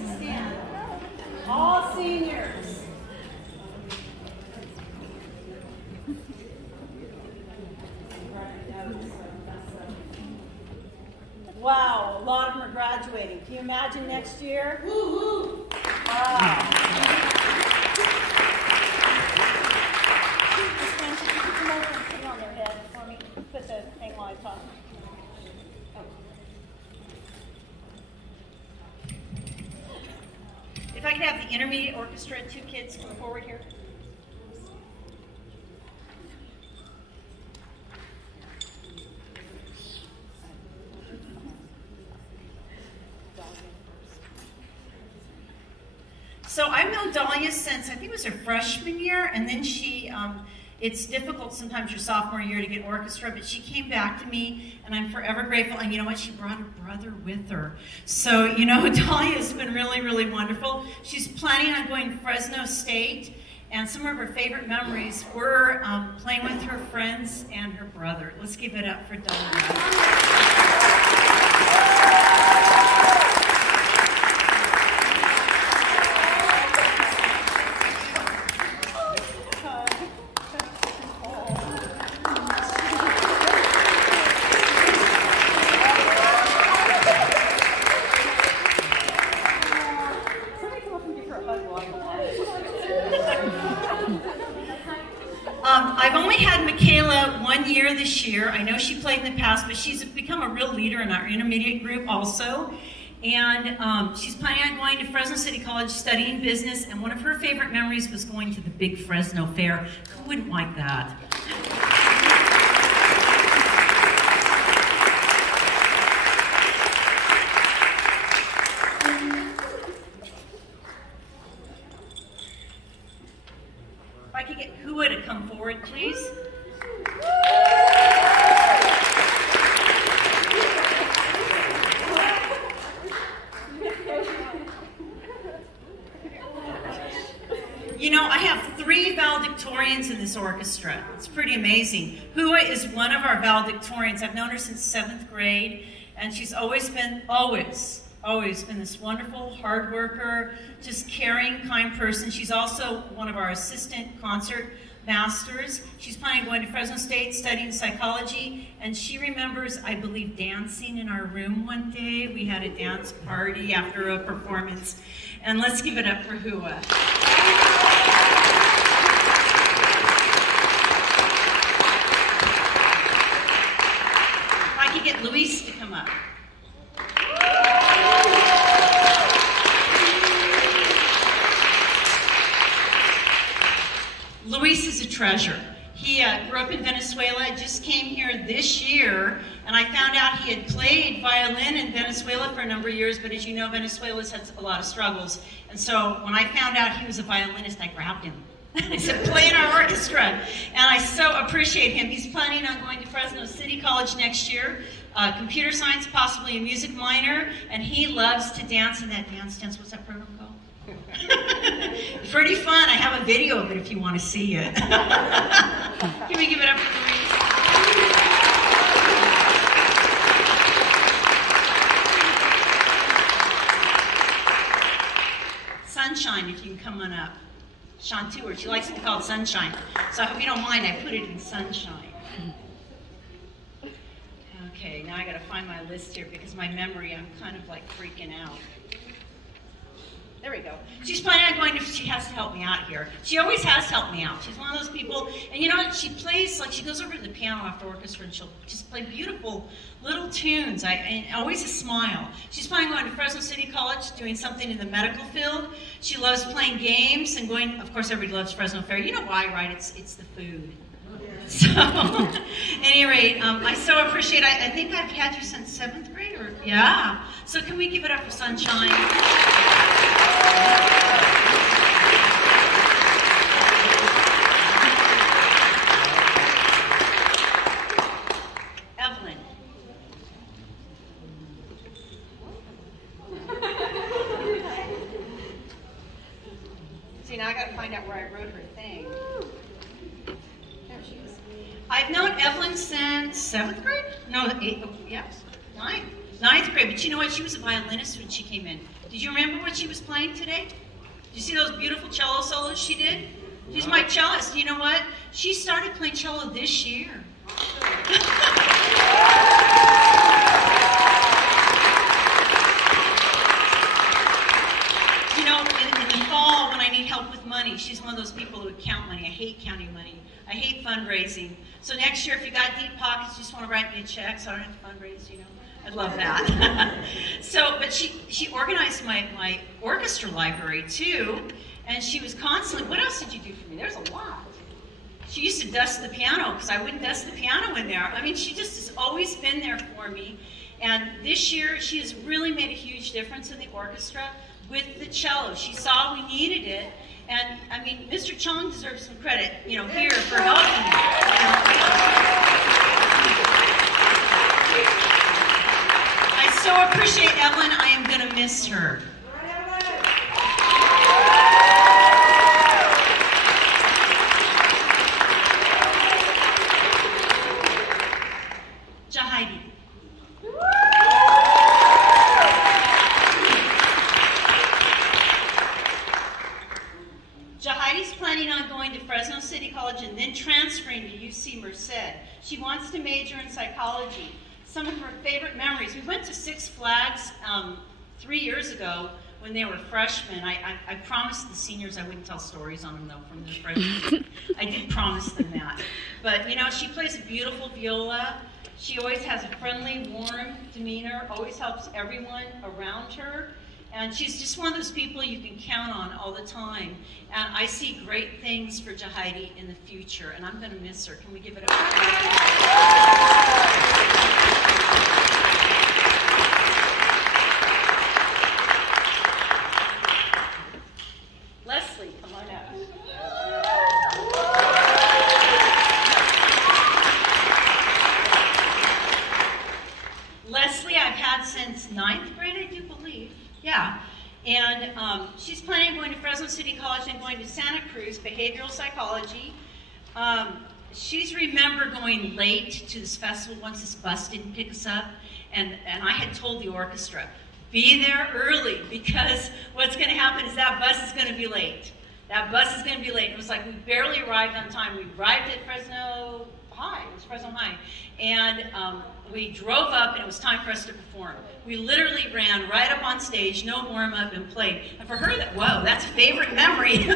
to stand. All seniors. Wow, a lot of them are graduating. Can you imagine next year? Woo-hoo! Wow. This man, should you come over and put it on their head for me? Put the thing while I talk. If I could have the intermediate orchestra, 2 kids come forward here. So I've known Dahlia since, I think it was her freshman year, and then she, it's difficult sometimes your sophomore year to get orchestra, but she came back to me, and I'm forever grateful, and you know what, she brought her brother with her. So, you know, Dahlia's been really, really wonderful. She's planning on going to Fresno State, and some of her favorite memories were playing with her friends and her brother. Let's give it up for Dahlia. I've only had Michaela 1 year this year. I know she played in the past, but she's become a real leader in our intermediate group also. And she's planning on going to Fresno City College studying business, and one of her favorite memories was going to the big Fresno Fair. Who wouldn't like that? If I could get Hua to come forward, please. You know, I have 3 valedictorians in this orchestra. It's pretty amazing. Hua is one of our valedictorians. I've known her since 7th grade, and she's always been this wonderful hard worker, just caring, kind person. She's also one of our assistant concert masters. She's planning on going to Fresno State studying psychology, and she remembers, I believe, dancing in our room one day. We had a dance party after a performance, and let's give it up for Hua. If I could get Luis to come up. Luis is a treasure. He grew up in Venezuela, just came here this year, and I found out he had played violin in Venezuela for a number of years, but as you know, Venezuela's had a lot of struggles. And so when I found out he was a violinist, I grabbed him. I said, play in our orchestra. And I so appreciate him. He's planning on going to Fresno City College next year, computer science, possibly a music minor, and he loves to dance in that dance. What's that program called? Pretty fun. I have a video of it if you want to see it. Can we give it up for Luis? Sunshine, if you can come on up. Chanteur, she likes to be called Sunshine. So I hope you don't mind, I put it in Sunshine. Okay, now I gotta find my list here because my memory, I'm kind of like freaking out. There we go. She's planning on going to, she has to help me out here. She always has helped me out. She's one of those people, and you know what, she plays, like she goes over to the piano after orchestra and she'll just play beautiful little tunes, and always a smile. She's planning on going to Fresno City College, doing something in the medical field. She loves playing games and going, of course everybody loves Fresno Fair. You know why, right? It's the food. So, at any rate, I so appreciate, I think I've had you since 7th grade, or, yeah. So can we give it up for Sunshine? Evelyn. See, now I gotta find out where I wrote her thing. There she is. I've known Evelyn since 7th grade? No, 8th, yeah, 9th grade. But you know what? She was a violinist when she came in. Did you remember what she was playing today? Did you see those beautiful cello solos she did? She's my cellist. You know what? She started playing cello this year. You know, in the fall, when I need help with money, she's one of those people who would count money. I hate counting money. I hate fundraising. So next year, if you got deep pockets, you just want to write me a check so I don't have to fundraise, you know. I'd love that. But she organized my orchestra library too, and she was constantly, what else did you do for me? There's a lot. She used to dust the piano because I wouldn't dust the piano in there. I mean, she just has always been there for me. And this year, she has really made a huge difference in the orchestra with the cello. She saw we needed it. And I mean, Mr. Chong deserves some credit, you know, here for helping me. I so appreciate Evelyn. I am going to miss her. Jahidi. Jahidi's planning on going to Fresno City College and then transferring to UC Merced. She wants to major in psychology. Some of her favorite memories. We went to Six Flags 3 years ago when they were freshmen. I promised the seniors I wouldn't tell stories on them though from the freshmen. I did promise them that. But you know, she plays a beautiful viola. She always has a friendly, warm demeanor, always helps everyone around her. And she's just one of those people you can count on all the time. And I see great things for Jahidi in the future, and I'm going to miss her. Can we give it up? Leslie, come on up. Leslie, I've had since 9th grade, I do believe. Yeah, and she's planning on going to Fresno City College and going to Santa Cruz, behavioral psychology. She's remembered going late to this festival once this bus didn't pick us up, and I had told the orchestra, be there early because what's going to happen is that bus is going to be late. That bus is going to be late. It was like we barely arrived on time. We arrived at Fresno High. It was Fresno High. And we drove up, and it was time for us to perform. We literally ran right up on stage, no warm-up, and played. And for her, whoa, that's a favorite memory.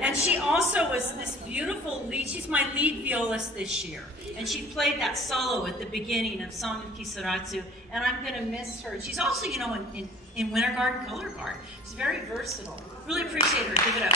And she also was this beautiful lead. She's my lead violist this year. And she played that solo at the beginning of Song of Kisaratsu, and I'm going to miss her. She's also, you know, in Winter Guard and Color Guard. She's very versatile. Really appreciate her. Give it up.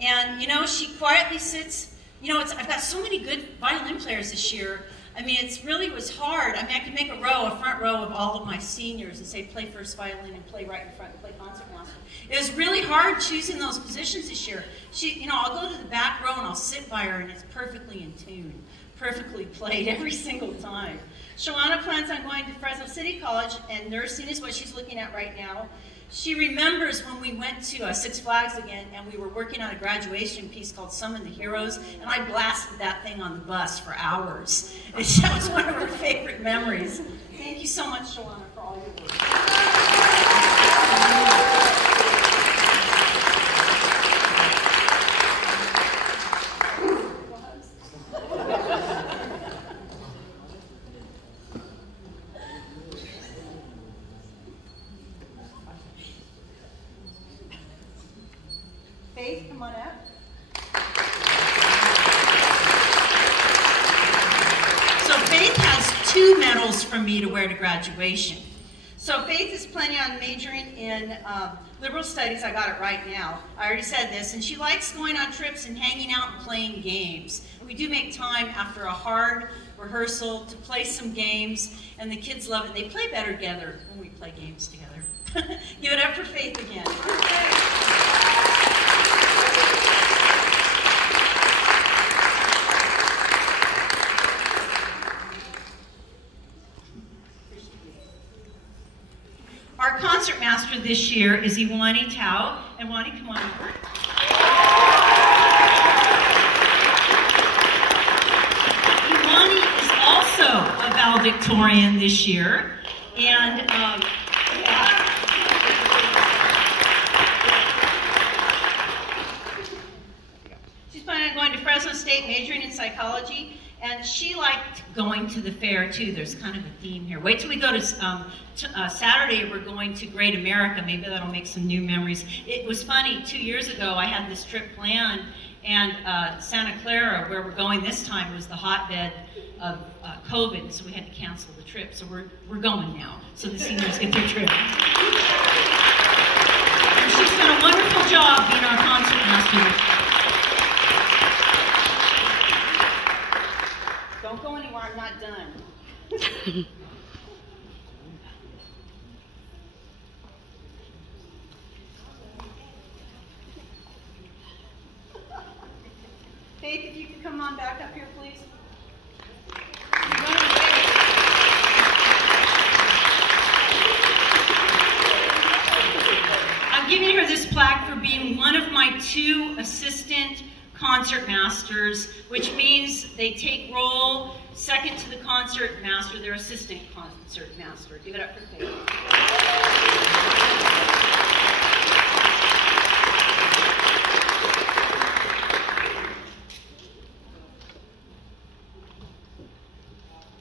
And, you know, she quietly sits, you know, I've got so many good violin players this year. I mean, it really was hard. I mean, I could make a front row of all of my seniors and say, play first violin and play right in front and play concert master. It was really hard choosing those positions this year. You know, I'll go to the back row and I'll sit by her and it's perfectly in tune, perfectly played every single time. Shawana plans on going to Fresno City College, and nursing is what she's looking at right now. She remembers when we went to Six Flags again, and we were working on a graduation piece called Summon the Heroes, and I blasted that thing on the bus for hours. And that was one of her favorite memories. Thank you so much, Shawana, for all your work. Faith, come on up. So Faith has 2 medals from me to wear to graduation. So Faith is planning on majoring in liberal studies. I got it right now. I already said this. And she likes going on trips and hanging out and playing games. We do make time after a hard rehearsal to play some games, and the kids love it. They play better together when we play games together. Give it up for Faith again. this year is Ewonie Tao. And Ewonie, come on over. Ewonie is also a valedictorian this year. And yeah. She's planning on going to Fresno State, majoring in psychology. And she liked going to the fair, too. There's kind of a theme here. Wait till we go to Saturday, we're going to Great America. Maybe that'll make some new memories. It was funny, 2 years ago, I had this trip planned, and Santa Clara, where we're going this time, was the hotbed of COVID, so we had to cancel the trip. So we're going now, so the seniors get their trip. And she's done a wonderful job being our concert master. Don't go anywhere, I'm not done. Faith, if you could come on back up here, please. I'm giving her this plaque for being one of my 2 assistant concert masters, which means they take role second to the concert master, their assistant concert master. Give it up for Faith.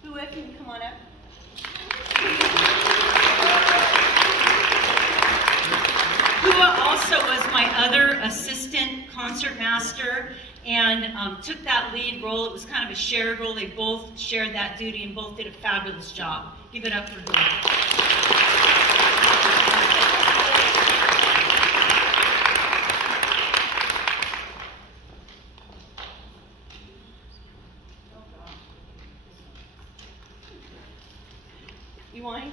Who if you can come on up? Also was my other assistant concert master and took that lead role. It was kind of a shared role. They both shared that duty and both did a fabulous job. Give it up for her. You want it?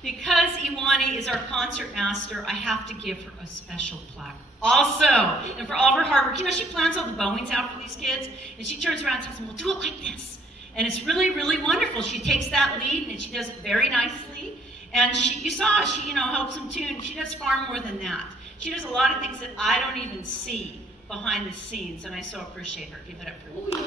Because Ewonie is our concert master, I have to give her a special plaque. Also, and for all of her hard work, you know, she plans all the bowings out for these kids, and she turns around and tells them, well, do it like this. And it's really, really wonderful. She takes that lead, and she does it very nicely. And you saw, she, you know, helps them tune. She does far more than that. She does a lot of things that I don't even see behind the scenes, and I so appreciate her. Give it up for her.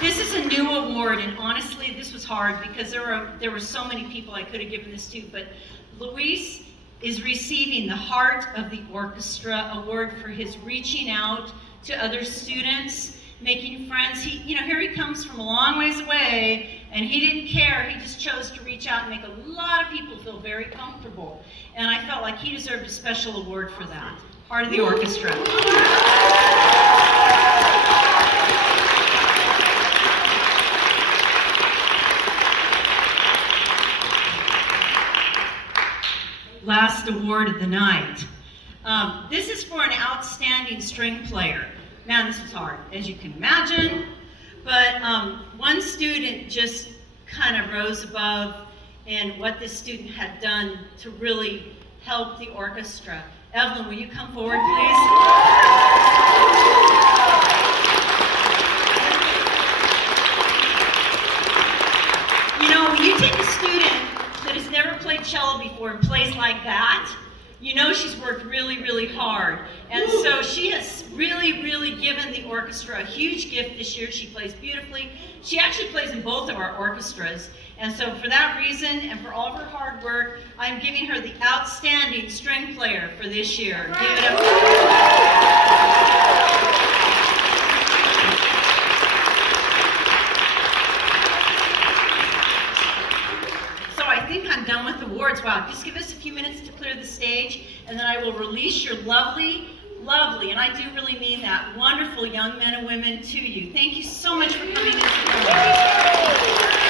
This is a new award, and honestly, this was hard because there were so many people I could have given this to, but Luis is receiving the Heart of the Orchestra Award for his reaching out to other students, making friends. Here he comes from a long ways away, and he didn't care. He just chose to reach out and make a lot of people feel very comfortable, and I felt like he deserved a special award for that. Heart of the Orchestra. Last award of the night. This is for an outstanding string player. Man, this was hard, as you can imagine. But one student just kind of rose above in what this student had done to really help the orchestra. Evelyn, will you come forward, please? You know, when you take a student that has never played cello before and plays like that, you know she's worked really, really hard. And so she has really, really given the orchestra a huge gift this year. She plays beautifully. She actually plays in both of our orchestras. And so for that reason and for all of her hard work, I'm giving her the outstanding string player for this year. Give it up. I think I'm done with awards. Wow, just give us a few minutes to clear the stage, and then I will release your lovely, and I do really mean that, wonderful young men and women to you. Thank you so much for coming in today.